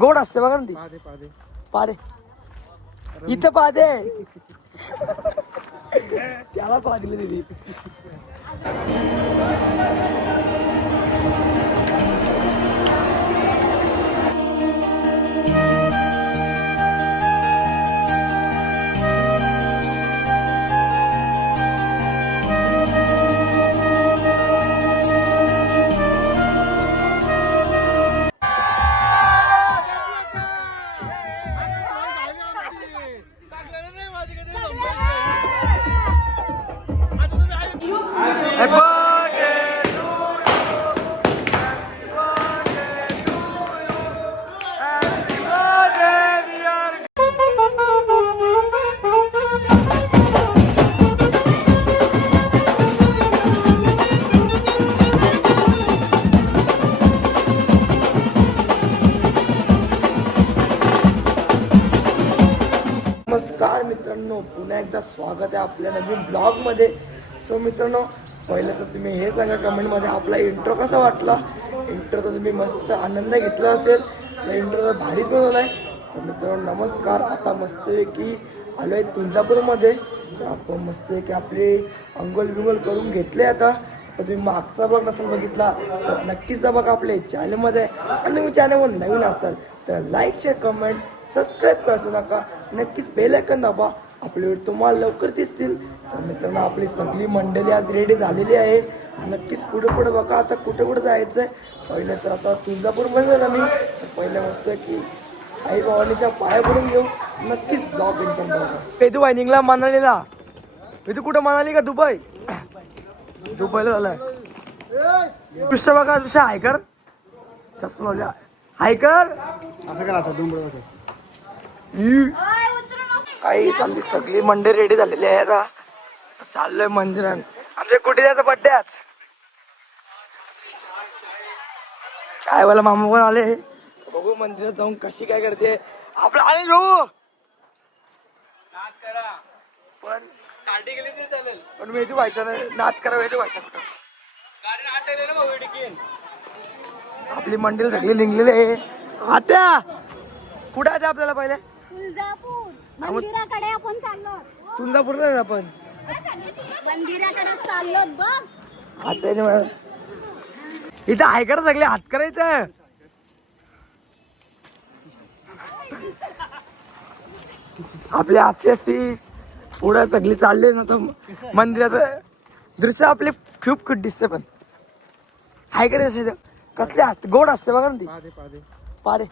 गोड असते बघा ना ती पादे इथे पादे त्याला पादिले दिली नमस्कार मित्रांनो, पुन्हा एकदा स्वागत आहे आपल्या नवीन ब्लॉगमध्ये. सो मित्रांनो, पहिलं तर तुम्ही हे सांगा कमेंटमध्ये आपला इंट्रो कसा वाटला. इंट्रोचा तुम्ही मस्त आनंद घेतला असेल. इंट्रो तर भारीच बनवला आहे. तर मित्रांनो नमस्कार. आता मस्तपैकी आलो आहे तुळजापूरमध्ये. तर आपण मस्तपैकी आपले अंघोळ बिंगोळ करून घेतले. आता तर तुम्ही मागचा ब्लॉग नसेल बघितला तर नक्कीच जा बघा आपल्या चॅनलमध्ये. आणि तुम्ही चॅनलवर नवीन असाल तर लाईक शेअर कमेंट सबस्क्राईब करू नका. नक्कीच बेल आयकॉन दाबा. आपले व्हिडिओ तुम्हाला लवकर दिसतील. तर मित्रांनो आपली सगळी मंडळी आज रेडी झालेली आहे. नक्कीच पुढे पुढे बघा आता कुठे कुठे जायचं आहे. पहिलं तर आता तुळजापूरमध्ये झालं मी. तर पहिलं मस्त की आई भवानीच्या पाया पडून घेऊ. नक्कीच ब्लॉग इन्कम बघा. वेदू भाई निघला मनालीला. वेदू कुठं मनाली का दुबई? दुबईला झालाय. दुसरं बघा दुसरं हायकर चष्मा हायकर असं करा असं काही चालली सगळी मंडळी रेडी झालेली आहे. आता चाललोय मंदिरात. आमच्या कुठे जायचा बड्डे आज. चायवाला मामा पण आले. बघू मंदिरात जाऊन कशी काय करते आपलं. आले भाऊ पण साठी गेली तरी चालेल पण वेदू व्हायचा नाही. नाच करा वेदू व्हायचा कुठं. आपली मंडळी सगळी निघलेली आहे. आत्या कुठे आहे आपल्याला पहिले तुळजापूर मंदिराकडे आपण चाललो. तुळजापूरला आहे आपण मंदिराकडे चाललो बघ. आता इथं आहे का सगळे हात करायचं. आपल्या हाती पुढे सगळी चालले ना तर मंदिराचं दृश्य आपले खूप खूप दिसते. पण हाय करायचं कसले हात गोड असते बघा ना ती पादे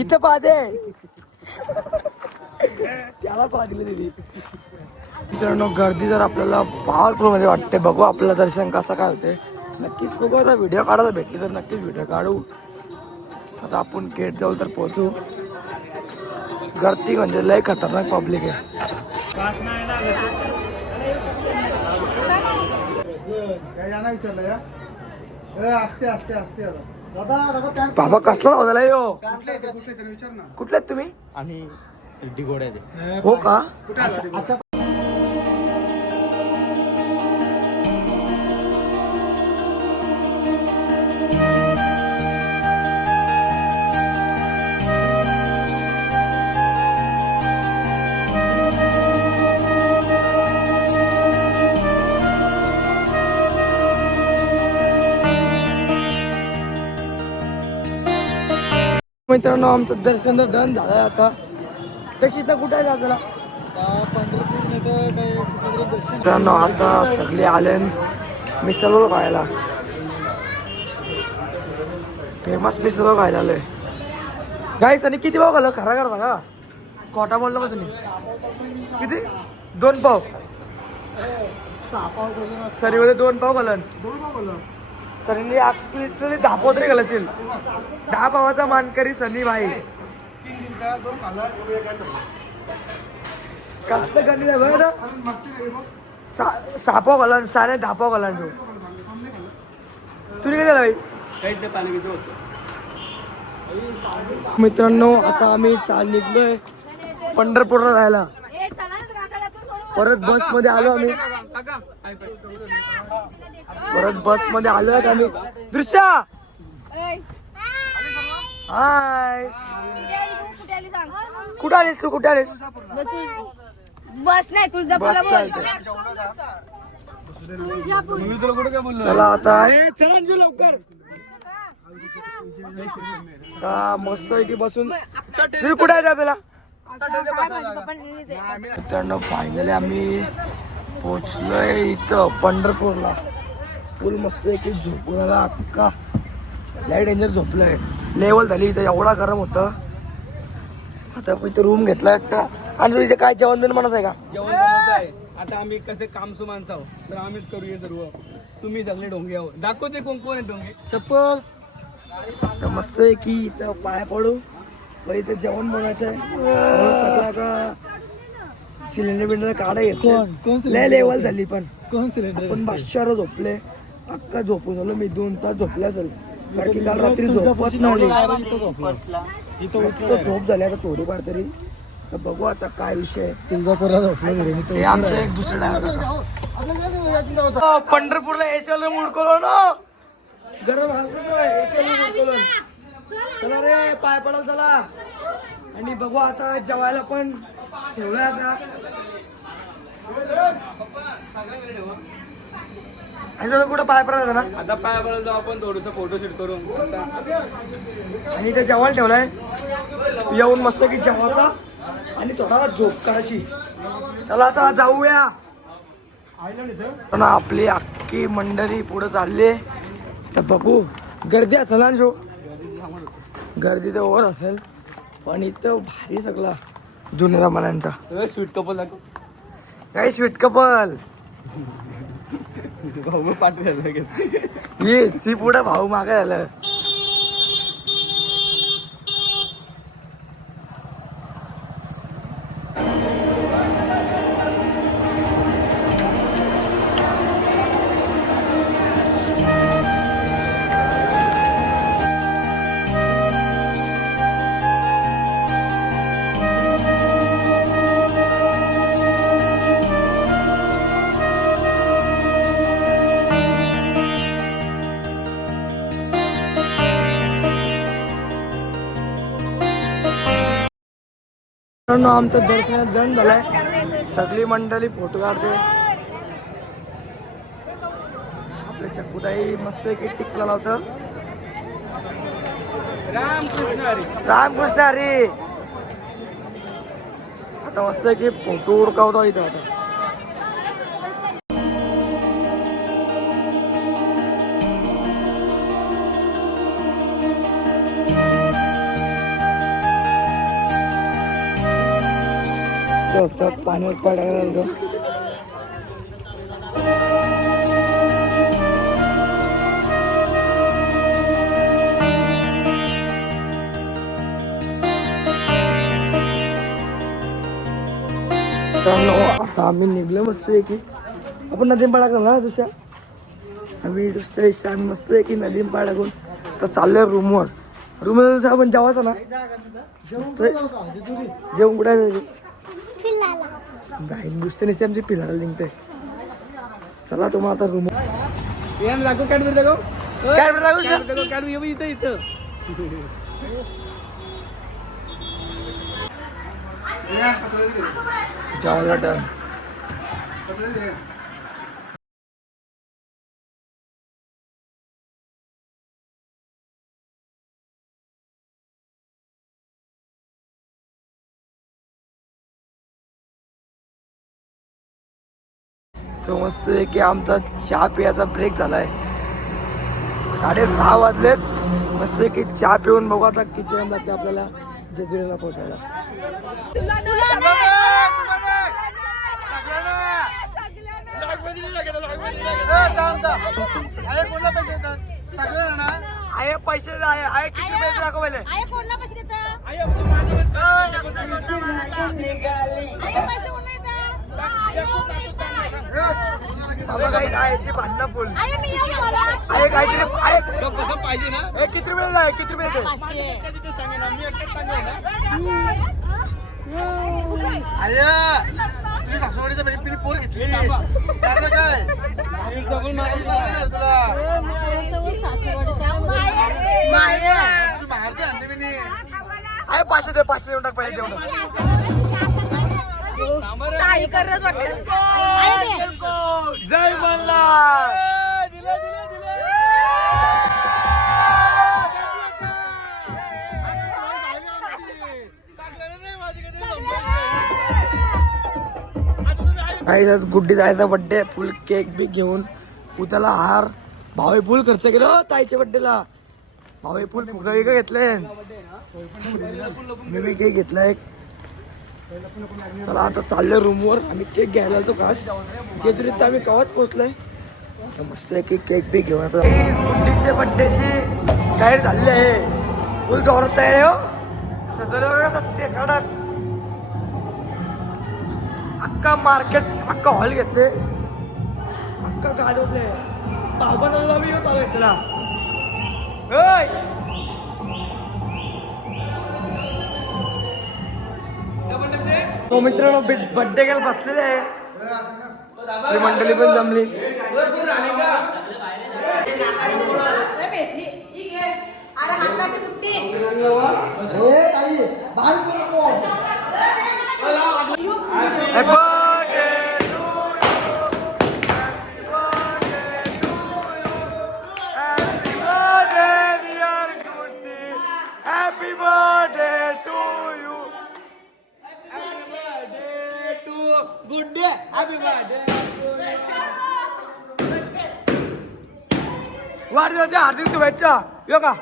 इथे पादे त्याला पादिले दिली. मित्रांनो गर्दी जर आपल्याला पॉवरफुल मध्ये वाटते. बघू आपलं दर्शन कसं काय होते. नक्कीच बघू. आता व्हिडिओ काढायला भेटली तर नक्कीच व्हिडिओ काढू. आता आपण गेट जाऊ तर पोहोचू. गर्दी म्हणजे लय खतरनाक पब्लिक आहे. बाबा कसला होता यो. कुठले तुम्ही आणि डिगोड्याचे हो का. मित्रांनो आमचं दर्शन तर डन झालंय. आता तशी तर कुठे आहे आपल्याला मित्रांनो. आता सगळे आले मिसळ खायला. फेमस मिसळ खायला आलोय गाईस. आणि किती पाव खाल्लं खरा करा का कोटा बोललो का तुम्ही. किती 2 पाव सरी मध्ये 2 पाव घालन. सनी लिटरली 10 पाव तरी घालशील. 10 पावाचा मानकरी सनी भाई. कसं गणित आहे बघ. 6 पाव घालन 10 पाव घालन. तुम्ही काय झालं भाई. मित्रांनो आता आम्ही निघलोय पंढरपूरला जायला. परत बस मध्ये आलो आम्ही. परत बस मध्ये आलोय आम्ही. दृश्या हाय कुठे आली सांग कुठं आलीस तू कुठे आलीस बस नाही तुळजापूरला बस बोल चालते चला आता चला अंजू लवकर मस्त पैकी बसून तुम्ही कुठे आहे आपल्याला मित्रांनो फायनली आम्ही पोचलोय इथं पंढरपूरला फुल मस्त पैकी झोपून आला अक्का लय डेंजर झोपलंय लेवल झाली इथं एवढा गरम होतं आता इथं रूम घेतला आणि इथे काय जेवण बिन म्हणत आहे का जेवण बनवत आहे आता आम्ही कसे कामसू माणसं आहोत तर आम्हीच करूया सर्व तुम्ही सगळे ढोंगे आहोत दाखवते कोण कोण आहे ढोंगे चप्पल तर मस्त आहे की इथं पाय पडू पण इथं जेवण बनवायचं आहे सगळं आता सिलेंडर बिलेंडर काढा येतो लय लेवल झाली पण कोण सिलेंडर पण 5 झोपले अक्का झोपून झालो मी 2 तास झोपले असेल कारण की काल रात्री झोपत नाही इथं झोप झाली आता थोडीफार तरी तर बघू आता काय विषय तुळजापूरला झोपलो हे आमचं एक दुसरं ड्रायव्हर पंढरपूरला एसीला मुडकलो ना गरम हसत एसीला मुडकलो चला रे पाय पडाल चला आणि बघू आता जेवायला पण ठेवलंय आता आणि कुठं पाय पडायचं ना आता पायापर्यंत जाऊ आपण थोडस फोटोशूट करून आणि ते जेवायला ठेवलंय येऊन मस्त की जेवायचा आणि थोडा झोप करायची चला आता जाऊया पण आपली अख्खी मंडळी पुढे चालली तर बघू गर्दी असेल ना शो गर्दी तर ओव्हर असेल पण इथं भारी सगळा जुन्या जमान्यांचा स्वीट कपल दाखव काय स्वीट कपल भाऊ पाठी ये ती पुढे भाऊ मागे झालं आमचं दर्शनात जण झालाय सगळी मंडळी फोटो काढते आपल्या चक्कूताई मस्त एक टिकला लावतं रामकृष्ण हरी आता मस्त की फोटो उडकावतो इथं आता पाण्यात पडायला लागतो आता आम्ही निघलो मस्त आहे की आपण नदीम पाडा ना दुसऱ्या आम्ही दुसऱ्या दिवशी आम्ही मस्त आहे की नदीम पाडा करून तर चाललोय रूमवर आपण जेवायचं ना जेवण कुठे दुसऱ्या दिवशी आमची पिलाला निघते चला तुम्हाला आता रूम दाखव कॅडबरी दाखव कॅडबरी इथं इथं जेवायला डन समजतंय की आमचा चहा पियाचा ब्रेक झालाय 6:30 वाजलेत मस्त की चहा पिऊन बघू आता किती वेळ लागते आपल्याला जेजुरीला पोहोचायला आहे पैसे आहे किती पैसे दाखव पहिले आई कोणला पैसे देता आई पैसे कोणला देता आहे भांडणं फुल आई मी येऊ बोला आहे काहीतरी आहे कसं पाहिजे ना हे किती वेळ आहे किती वेळ सांगेन आम्ही एकच सांगेन तुझी सासूवाडीचा पिढी पोर घेतली त्याचं काय तुला माहेर बाहेरच्या आणते मी आहे 500 दे 500 देऊन टाक पहिले जेवण ताई करत वाटत जय मल्हार काही गुड्डी जायचा बड्डे फुल केक बी घेऊन पुताला हार भावे फुल खर्च केलं हो ताईच्या बड्डेला भावे फुल फुगावी का घेतले मी बी केक घेतला एक चला आता चाललोय रूमवर आम्ही केक घ्यायला तो खास जेजुरीत आम्ही कवाच पोहोचलोय मस्त एक केक बी घेऊन आता गुड्डीच्या बड्डेची तयारी झालेली आहे फुल जोरात तयारी हो सजवलं वगैरे सत्य कडक अख्खा मार्केट अख्खा हॉल घेतले अख्खा गाजवले बाबांना बी चालू घेतला तो मित्रांनो बड्डे गेला बसलेले आहे मंडळी पण जमली अरे हाताशी कुठे Happy birthday to you. Good day happy birthday वाढदिवसाच्या हार्दिक शुभेच्छा यो का